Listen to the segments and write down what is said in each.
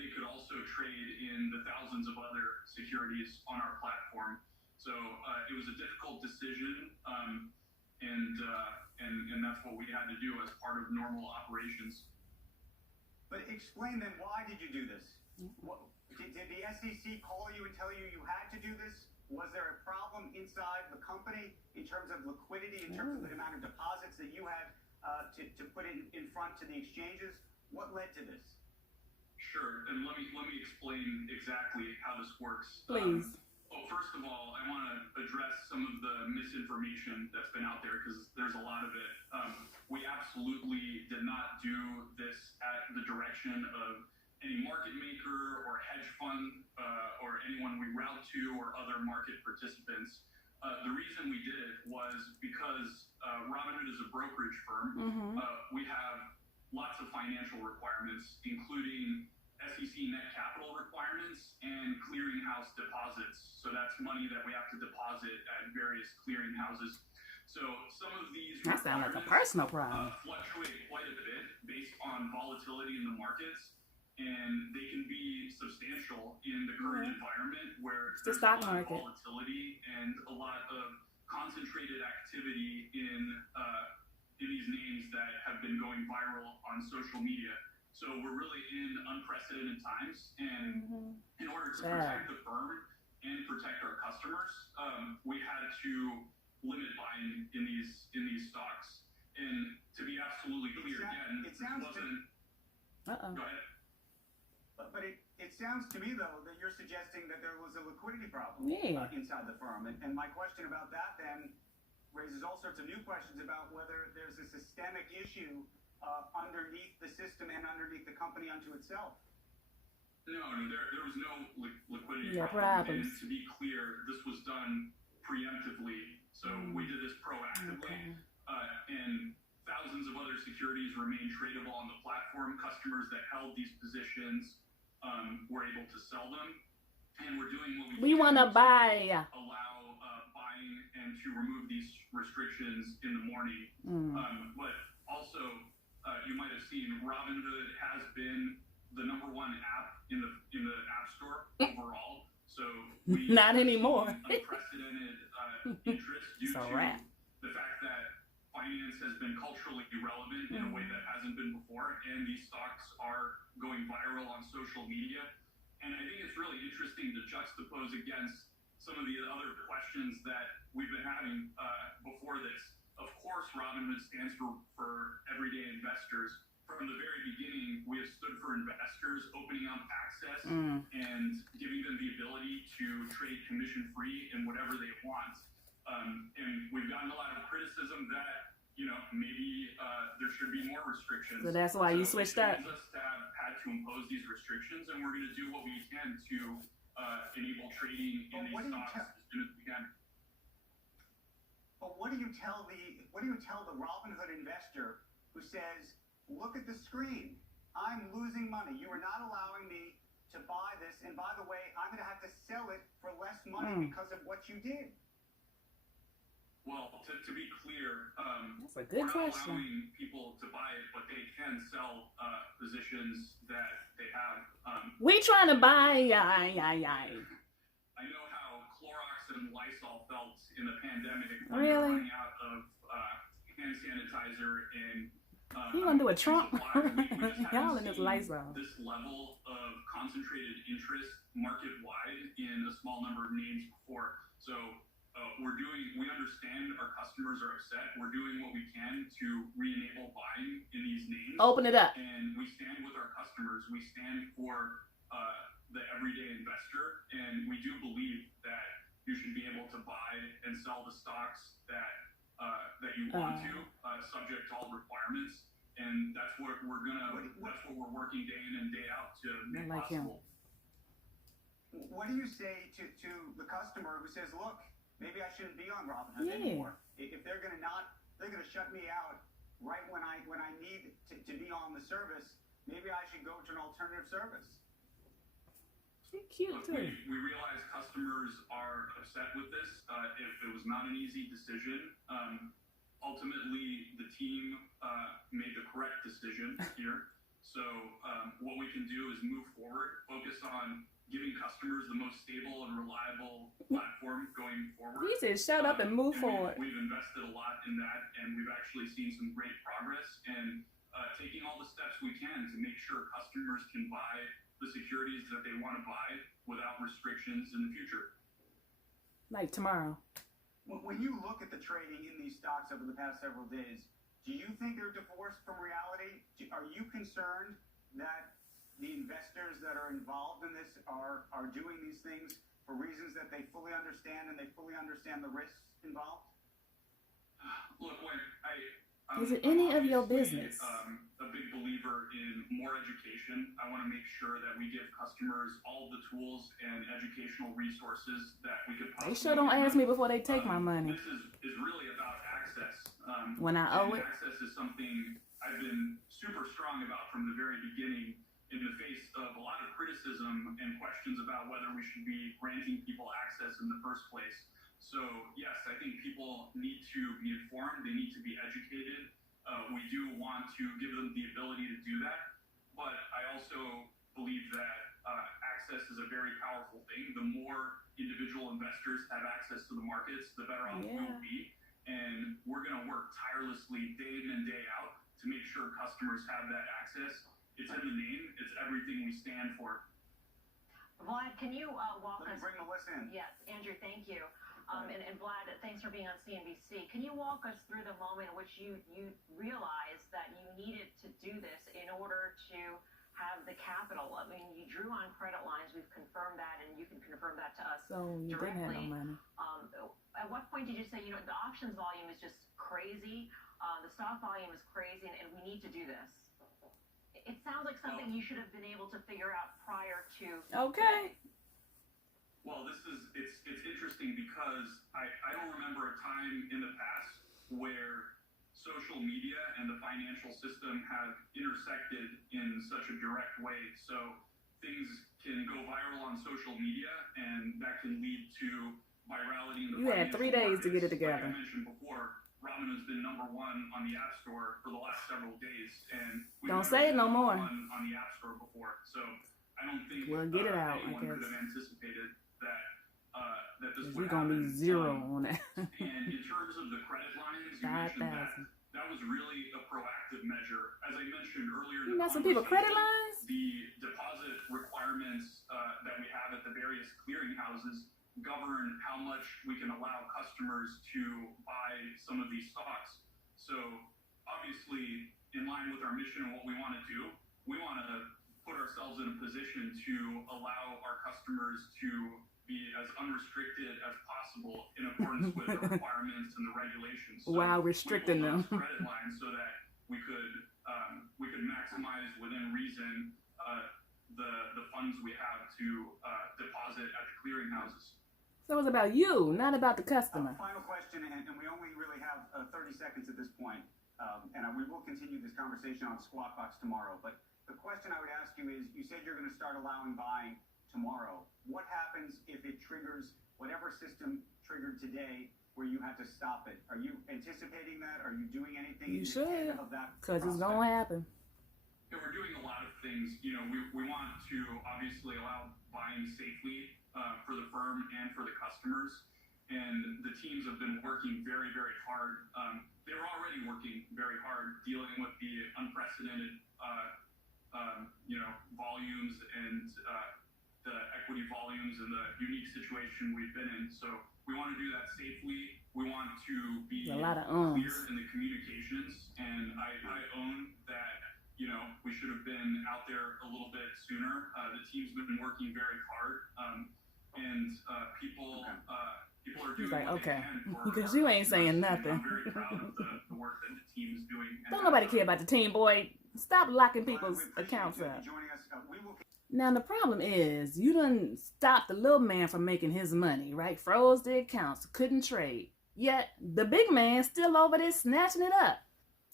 they could also trade in the thousands of other securities on our platform. So it was a difficult decision, and that's what we had to do as part of normal operations. But explain then, why did you do this? Did the SEC call you and tell you you had to do this? Was there a problem inside the company in terms of liquidity, in terms of the amount of deposits that you had to put in front to the exchanges? What led to this? Sure, and let me explain exactly how this works. Please. Well, first of all, I want to address some of the misinformation that's been out there, because there's a lot of it. We absolutely did not do this at the direction of any market maker or hedge fund or anyone we route to or other market participants. The reason we did it was because Robinhood is a brokerage firm. We have lots of financial requirements, including SEC net capital requirements and clearinghouse deposits. So that's money that we have to deposit at various clearinghouses. So some of these that sounds like a personal problem. Fluctuate quite a bit based on volatility in the markets, and they can be substantial in the current environment where the stock market volatility and a lot of concentrated activity in these names that have been going viral on social media. So we're really in unprecedented times, and in order to protect the firm and protect our customers, we had to limit buying in these stocks. And to be absolutely clear, again, it sounds wasn't. Go ahead. But it sounds to me, though, that you're suggesting that there was a liquidity problem inside the firm. And my question about that then raises all sorts of new questions about whether there's a systemic issue underneath the system and underneath the company unto itself. No, there was no liquidity problem. And to be clear, this was done preemptively. So we did this proactively. And thousands of other securities remain tradable on the platform. Customers that held these positions were able to sell them. And we're doing what we want to buy. Allow buying and to remove these restrictions in the morning. But also, you might have seen Robinhood has been the #1 app in the App Store overall. So we not anymore. Unprecedented interest due to the fact that finance has been culturally relevant in a way that hasn't been before, and these stocks are going viral on social media. And I think it's really interesting to juxtapose against some of the other questions that we've been having before this. Of course, Robinhood stands for everyday investors. From the very beginning, we have stood for investors, opening up access and giving them the ability to trade commission-free in whatever they want. And we've gotten a lot of criticism that, maybe there should be more restrictions. So that's why you switched up. Us to have had to impose these restrictions, and we're going to do what we can to enable trading in these stocks as soon as we can. But what do you tell the Robinhood investor who says, "Look at the screen. I'm losing money. You are not allowing me to buy this, and by the way, I'm going to have to sell it for less money because of what you did"? Well, to be clear, that's a good we're not question. allowing people to buy it, but they can sell positions that they have. We trying to buy. I know how Clorox and Lysol felt in the pandemic when they were running out of hand sanitizer and you gonna do a Trump? Y'all in this Lysol. This level of concentrated interest market-wide in a small number of names before. So we understand our customers are upset. We're doing what we can to re-enable buying in these names. Open it up. And we stand with our customers. We stand for the everyday investor, and we do believe that you should be able to buy and sell the stocks that you want to, subject to all requirements. And that's what we're working day in and day out to make possible. What do you say to the customer who says, "Look, maybe I shouldn't be on Robinhood anymore. If they're going to shut me out right when I need to be on the service, maybe I should go to an alternative service"? Cute too. We realize customers are upset with this. It was not an easy decision. Ultimately, the team made the correct decision here. So what we can do is move forward, focus on giving customers the most stable and reliable platform going forward. He said, shut up and move forward. We've invested a lot in that, and we've actually seen some great progress and taking all the steps we can to make sure customers can buy the securities that they want to buy without restrictions in the future. Like tomorrow. When you look at the trading in these stocks over the past several days, do you think they're divorced from reality? Are you concerned that the investors that are involved in this are doing these things for reasons that they fully understand and they fully understand the risks involved? Look, is it any of your business? A big believer in more education. I want to make sure that we give customers all the tools and educational resources that we could possibly. They sure don't ask me before they take my money. This is really about access. When I owe it. Access is something I've been super strong about from the very beginning, in the face of a lot of criticism and questions about whether we should be granting people access in the first place. So yes, I think people need to be informed, they need to be educated. We do want to give them the ability to do that, but I also believe that access is a very powerful thing. The more individual investors have access to the markets, the better off we'll be. And we're going to work tirelessly day in and day out to make sure customers have that access. It's in the name. It's everything we stand for. Vlad, can you walk us? Bring Melissa in. Yes, Andrew, thank you. And Vlad, thanks for being on CNBC. Can you walk us through the moment in which you realized that you needed to do this in order to have the capital? I mean, you drew on credit lines. We've confirmed that, and you can confirm that to us So you directly. didn't have no money. At what point did you say, the options volume is just crazy, the stock volume is crazy, and we need to do this? It sounds like something you should have been able to figure out prior to. Okay. Well, it's interesting because I don't remember a time in the past where social media and the financial system have intersected in such a direct way. So things can go viral on social media, and that can lead to virality in the You had 3 days to get it together. Like I mentioned before, Robinhood's been #1 on the App Store for the last several days, and Don't say it no more. On the App Store before, so I don't think Well, get it out, I anyone guess. could have anticipated that this You're would going to happen. be zero on that. And in terms of the credit lines, you mentioned 5,000. that was really a proactive measure. As I mentioned earlier, You got some people credit lines? the deposit requirements that we have at the various clearinghouses govern how much we can allow customers to buy some of these stocks. So obviously, in line with our mission and what we want to do, we want to put ourselves in a position to allow our customers to be as unrestricted as possible in accordance with the requirements and the regulations. So While restricting them. Credit lines so that we could maximize within reason the funds we have to deposit at the clearinghouses. So it's about you, not about the customer. Final question, and we only really have 30 seconds at this point, and we will continue this conversation on Squawk Box tomorrow. But the question I would ask you is, you said you're going to start allowing buying tomorrow. What happens if it triggers whatever system triggered today where you had to stop it? Are you anticipating that? Are you doing anything You should, of that? because it's going to happen. Yeah, we're doing a lot of things. We want to obviously allow buying safely for the firm and for the customers. And the teams have been working very, very hard. They were already working very hard dealing with the unprecedented, volumes and the equity volumes and the unique situation we've been in. So we want to do that safely. We want to be A lot of clear in the communications. And I own that, we should have been out there a little bit sooner. The team's been working very hard. And people are doing He's like, what okay, they can for because our you ain't saying customers, and nothing. I'm very proud of the work that the team's doing. And Don't nobody care about the team, boy. Stop locking Well, people's we appreciate accounts you up. joining us. We will Now, the problem is, you done stopped the little man from making his money, right? Froze the accounts, couldn't trade. Yet, the big man still over there snatching it up.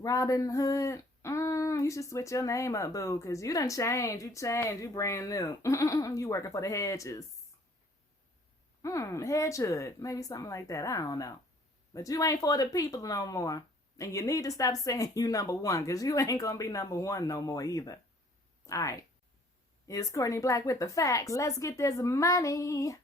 Robinhood, you should switch your name up, boo, because you done changed. You brand new. You working for the hedges. Hedgehood, maybe something like that. I don't know. But you ain't for the people no more. And you need to stop saying you #1, because you ain't going to be #1 no more either. All right. It's Courtney Black with the facts. Let's get this money.